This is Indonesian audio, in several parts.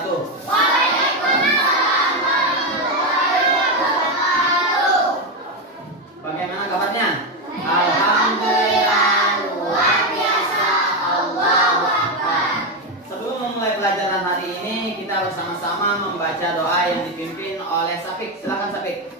wabarakatuh. Bagaimana kabarnya? Alhamdulillah, luar biasa, Allahu Akbar. Sebelum memulai pelajaran hari ini, kita bersama-sama membaca doa yang dipimpin oleh Safik. Silakan Safik.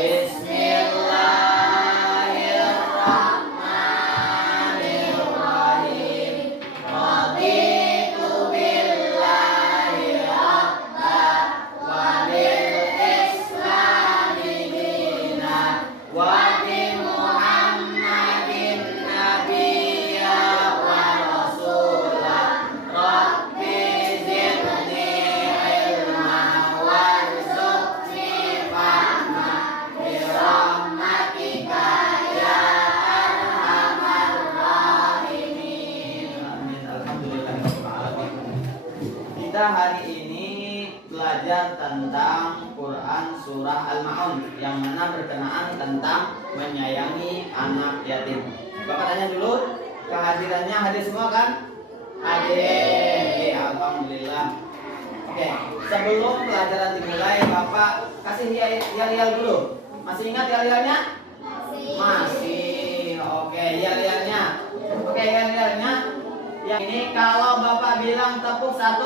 Bismillahirrahmanirrahim. Raditu billahi rabban wa bil islami dinan wa bi Muhammadin nabiyya wa rasulah. Rabbi zidni ilma warzuqni fahma birahmatika ya arhamar rahimin. Amin. Alhamdulillahirabbil alamin. Kita hari ini belajar tentang Quran surah Al-Ma'un yang mana berkenaan tentang menyayangi anak yatim. Bapak tanya dulu, kehadirannya hadir semua kan? Hadir. Ya, alhamdulillah. Oke, sebelum pelajaran dimulai, Bapak kasih yel-yel dulu. Masih ingat yel-yelnya? Masih. Oke, yel-yelnya. Oke, yel-yelnya. Yang ini kalau Bapak bilang tepuk 1,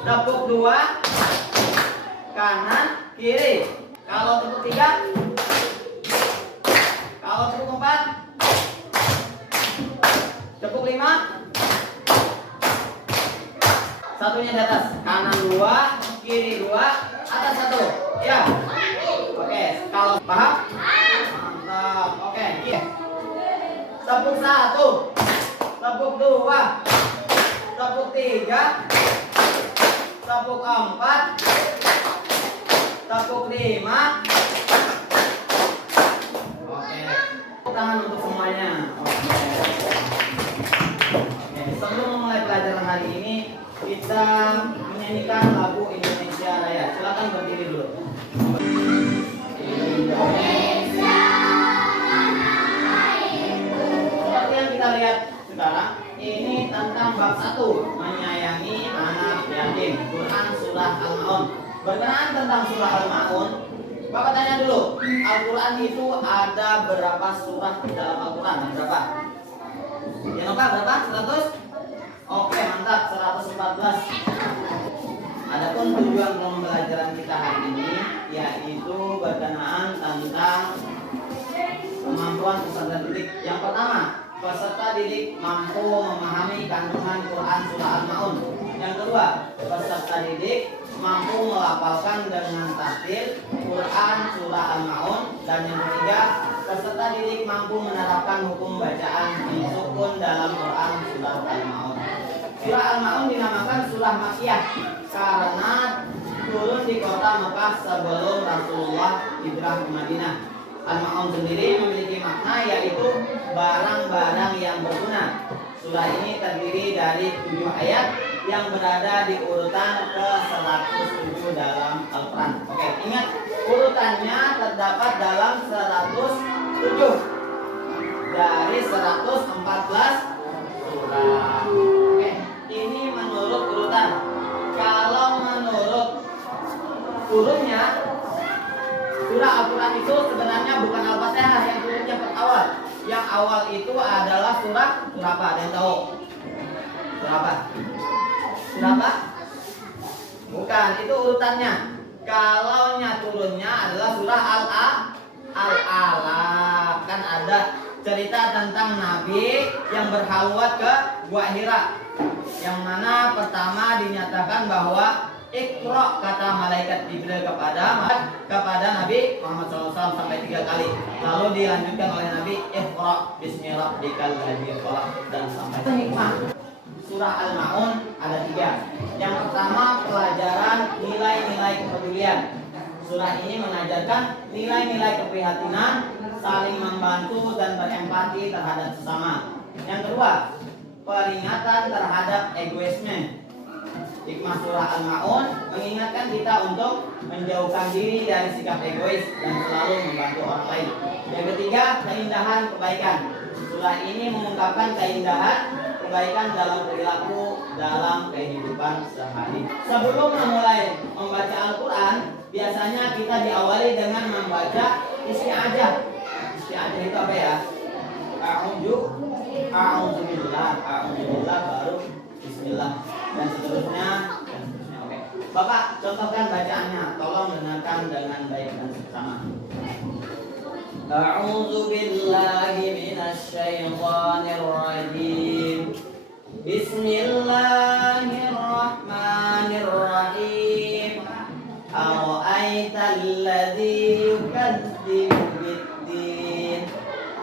tepuk 2, kanan, kiri. Kalau tepuk 3, kalau tepuk 4, tepuk 5, satunya di atas. Kanan 2, kiri 2, atas 1. Ya. Oke, kalau paham? Mantap. Oke, iya. Tepuk 1, tepuk 2, tepuk 3, tepuk 4, tepuk 5. Oke. Tangan untuk semuanya. Oke, sebelum memulai pelajaran hari ini, kita menyanyikan lagu Indonesia Raya. Silakan berdiri dulu. Indonesia seperti yang kita lihat sekarang, ini tentang bab 1, menyayangi anak yatim. Quran surah Al-Ma'un. Berkenaan tentang surah Al-Ma'un, Bapak tanya dulu, Al-Quran itu ada berapa surah di dalam Al-Quran? Berapa? Ya lupa berapa? 100? Oke, mantap, 114. Adapun tujuan pembelajaran kita hari ini yaitu berkenaan tentang kemampuan peserta didik. Yang pertama, peserta didik mampu memahami kandungan Quran surah Al-Ma'un. Yang kedua, peserta didik mampu melafalkan dengan tartil Quran surah Al-Ma'un. Dan yang ketiga, peserta didik mampu menerapkan hukum bacaan di sukun dalam Quran surah Al-Ma'un. Surah Al-Ma'un dinamakan surah Makkiyah karena turun di kota Mekah sebelum Rasulullah hijrah ke Madinah. Al-Ma'un sendiri memiliki makna yaitu barang-barang yang berguna. Surah ini terdiri dari 7 ayat yang berada di urutan ke-107 dalam Al-Quran. Oke, ingat urutannya terdapat dalam 107 dari 114 surah. Oke, ini menurut urutan. Kalau menurut turunnya, surah Al-Quran itu sebenarnya bukan Al-Fatihah yang turunnya awal. Yang awal itu adalah surah apa? Ada yang tahu? Surah apa? Surah apa? Bukan, itu urutannya. Kalau turunnya adalah surah Al-Alaq. Kan ada cerita tentang Nabi yang berhalwat ke Gua Hira, yang mana pertama dinyatakan bahwa Iqra, kata malaikat Jibril kepada Nabi Muhammad SAW sampai 3 kali. Lalu dilanjutkan oleh Nabi Iqra bismillahirrahmanirrahim dan sampai hikmah. Surah Al-Ma'un ada 3. Yang pertama, pelajaran nilai-nilai kepedulian. Surah ini mengajarkan nilai-nilai keprihatinan, saling membantu dan berempati terhadap sesama. Yang kedua, peringatan terhadap egoisme. Hikmah surah Al-Ma'un mengingatkan kita untuk menjauhkan diri dari sikap egois dan selalu membantu orang lain. Yang ketiga, keindahan kebaikan. Surah ini mengungkapkan keindahan kebaikan dalam perilaku, dalam kehidupan sehari. Sebelum memulai membaca Al-Quran, biasanya kita diawali dengan membaca isti'adzah. Isti'adzah itu apa ya? A'udzubillah, baru Bismillah dan seterusnya. Oke. Bapak contohkan bacaannya, tolong dengarkan dengan baik dan seksama. A'udzu billahi minasy syaithanir rajim. Bismillahirrahmanirrahim. Ara'aital ladzi yukadzibu bid-din.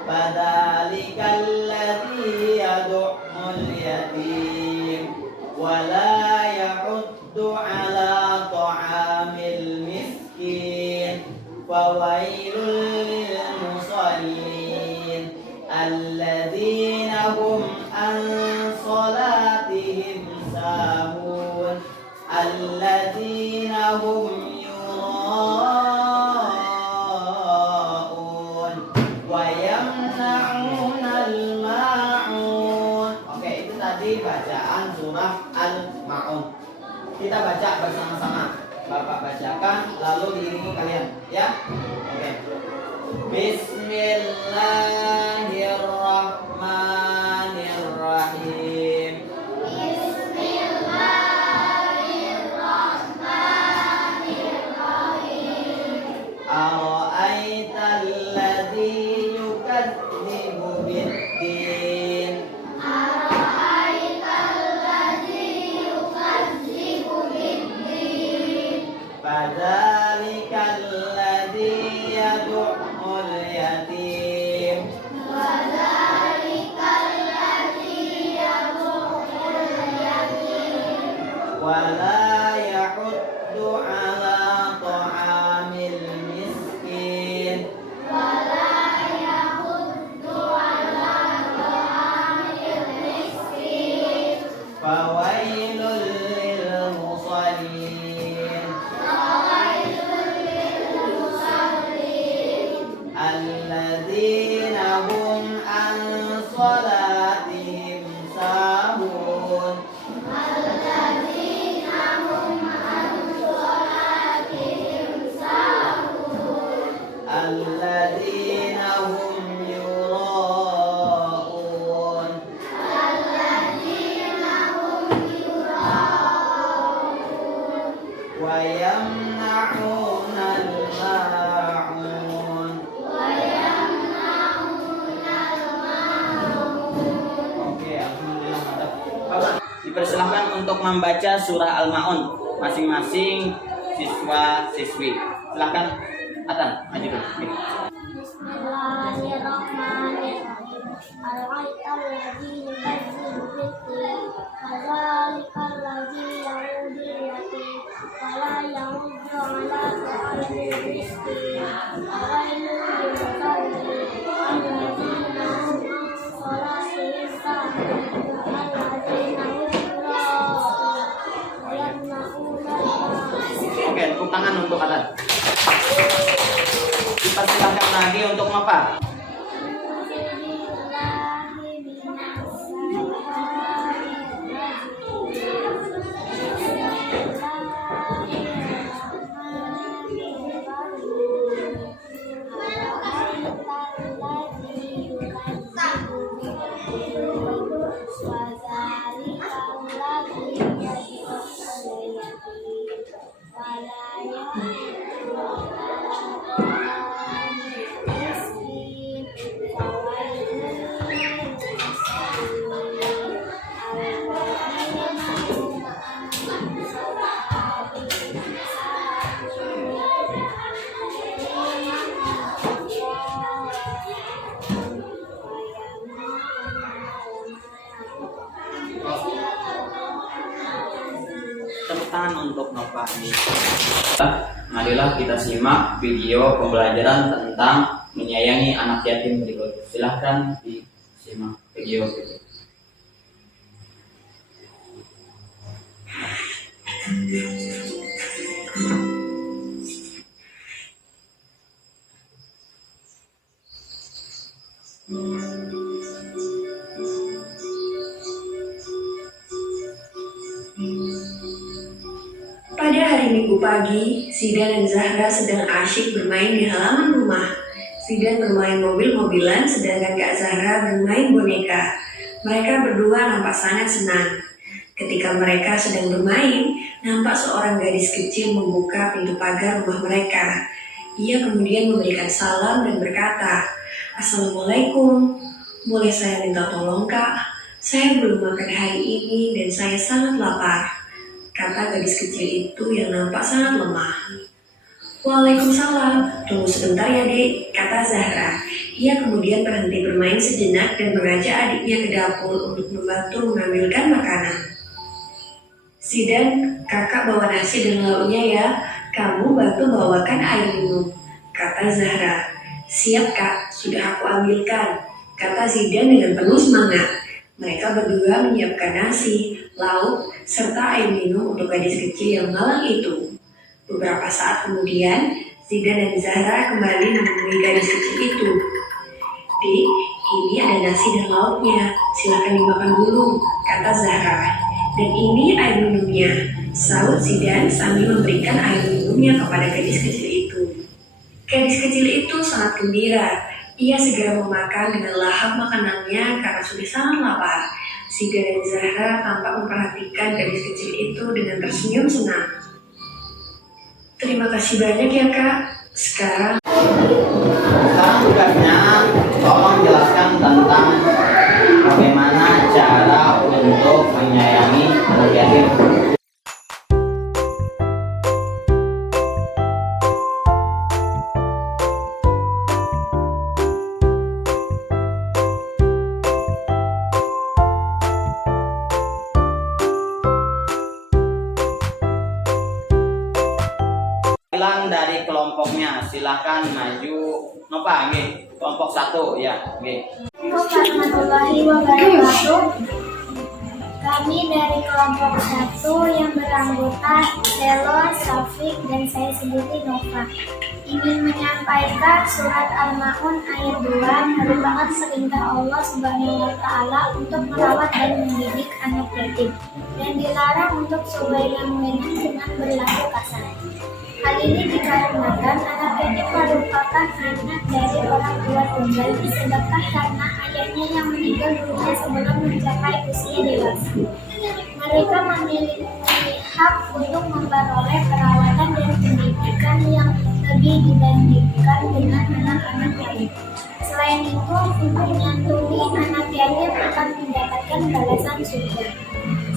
Fadzalikal ladzi yad'ul yatim wa la yahuddu 'ala ta'amil miskin. Fawailul lil musallin alladzina hum an salatihim sahun alladzina hum yura'un wa yamna'unal ma'un. Oke, itu tadi bacaan surah Al-Ma'un. Kita baca bersama-sama. Bapak bacakan lalu diiringi kalian ya. Oke. Bismillahirrahmanirrahim. Bismillahirrahmanirrahim. Ara'aital ladzi yukadzibu bid-din. Fadzalikal ladzi yad'ul yatim. Wa la yahuddu 'ala ta'amil miskin. Fawailul lil musallin alladzina hum an salatihim sahun alladzina hum yura'un wa yamna'unal ma'un. Oke, alhamdulillah mantap. Bapak dipersilahkan untuk membaca surah Al-Ma'un masing-masing siswa-siswi. Silahkan Atan, maju dulu. Bismillahirrahmanirrahim. Ara'aital ladzi yukadzibu bid-din. Fadzalikal ladzi yad'ul yatim wa la yahuddu 'ala ta'amil miskin. Fawailul lil musallin alladzina hum an salatihim sahun alladzina hum yura'un wa yamna'unal ma'un. Oke, tepuk tangan untuk Atan. Dipersilahkan lagi untuk Mapa. Tepuk tangan untuk Nova ini. Marilah kita simak video pembelajaran tentang menyayangi anak yatim berikut. Silahkan disimak video berikut. hari Minggu pagi, Zidan dan Zahra sedang asyik bermain di halaman rumah. Zidan bermain mobil-mobilan, sedangkan Kak Zahra bermain boneka. Mereka berdua nampak sangat senang. Ketika mereka sedang bermain, nampak seorang gadis kecil membuka pintu pagar rumah mereka. Ia kemudian memberikan salam dan berkata, "Assalamualaikum, boleh saya minta tolong Kak? Saya belum makan hari ini dan saya sangat lapar," kata gadis kecil itu yang nampak sangat lemah. "Waalaikumsalam, tunggu sebentar ya Dek," kata Zahra. Ia kemudian berhenti bermain sejenak dan mengajak adiknya ke dapur untuk membantu mengambilkan makanan. "Zidan, kakak bawa nasi dan lauknya ya, kamu bantu bawakan air minum," kata Zahra. "Siap kak, sudah aku ambilkan," kata Zidan dengan penuh semangat. Mereka berdua menyiapkan nasi, lauk, serta air minum untuk gadis kecil yang malang itu. Beberapa saat kemudian, Zidan dan Zahra kembali menemui gadis kecil itu. "Dek, ini ada nasi dan lauknya, silakan dimakan dulu," kata Zahra. "Dan ini air minumnya," sahut Zidan sambil memberikan air minumnya kepada gadis kecil itu. Gadis kecil itu sangat gembira. Ia segera memakan dengan lahap makanannya karena sudah sangat lapar. Zidan dan Zahra tampak memperhatikan gadis kecil itu dengan tersenyum senang. "Terima kasih banyak ya kak. Sekarang tugasnya tolong jelaskan tentang bagaimana cara untuk menyayangi anak yatim. Bilang dari kelompoknya, silakan maju. Nova, nggih. Kelompok 1 ya, nggih. Assalamualaikum warahmatullahi wabarakatuh. Kami dari kelompok 1 yang beranggota Selo, Syafiq, dan saya sendiri Nova ingin menyampaikan surat Al-Ma'un ayat 2 merupakan perintah Allah Subhanahu wa Ta'ala untuk merawat dan mendidik anak yatim dan dilarang untuk sembarangan dengan berlaku kasar. Hal ini dikarenakan anak yatim merupakan anak dari orang tua tunggal disebabkan karena ayahnya yang meninggal dunia sebelum mencapai usia dewasa. Mereka memiliki hak untuk memperoleh perawatan dan pendidikan yang lebih dibandingkan dengan anak-anak yatim. Selain itu, menyantuni anak yatim akan mendapatkan balasan surga.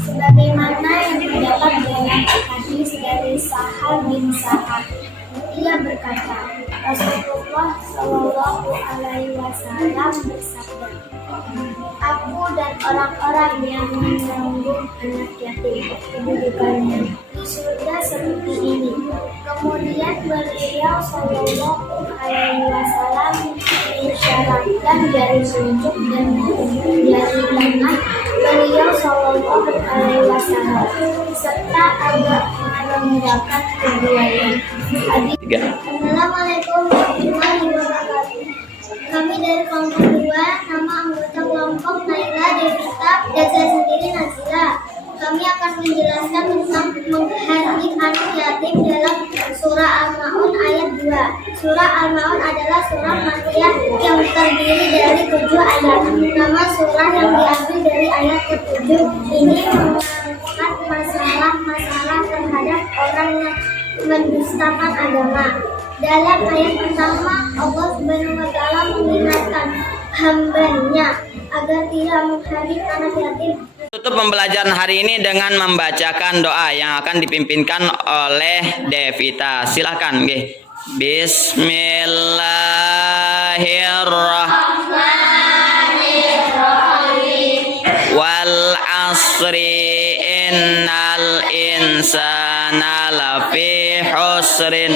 Sebagaimana yang terdapat dalam hadis dari Sahal bin Sa'ad, ia berkata, Rasulullah Shallallahu Alaihi Wasallam bersabda, "Aku dan orang-orang yang menanggung anak yatim kedudukannya di surga seperti ini." Kemudian beliau Shallallahu Alaihi Wasallam mengisyaratkan jari telunjuk dan jari tengah beliau Shallallahu Alaihi Wasallam serta agak merendahkan keduanya. Assalamualaikum warahmatullahi wabarakatuh. Kami dari kelompok 2, nama anggota kelompok Naila, Devita, dan saya sendiri Nazila. Kami akan menjelaskan tentang menghardik anak yatim dalam surah Al-Ma'un ayat 2. Surah Al-Ma'un adalah surah Makkiyah yang terdiri dari 7 ayat. Nama surah yang diambil dari ayat ke-7 ini mengangkat masalah-masalah terhadap orang yang mendustakan agama. Dalam ayat pertama, Allah Subhanahu wa Ta'ala mengingatkan hamba-Nya agar tidak menghardik anak yatim. Tutup pembelajaran hari ini dengan membacakan doa yang akan dipimpinkan oleh Devita. Silakan, nggih. Bismillahirrahmanirrahim. Wal asri innal insana lafi husrin.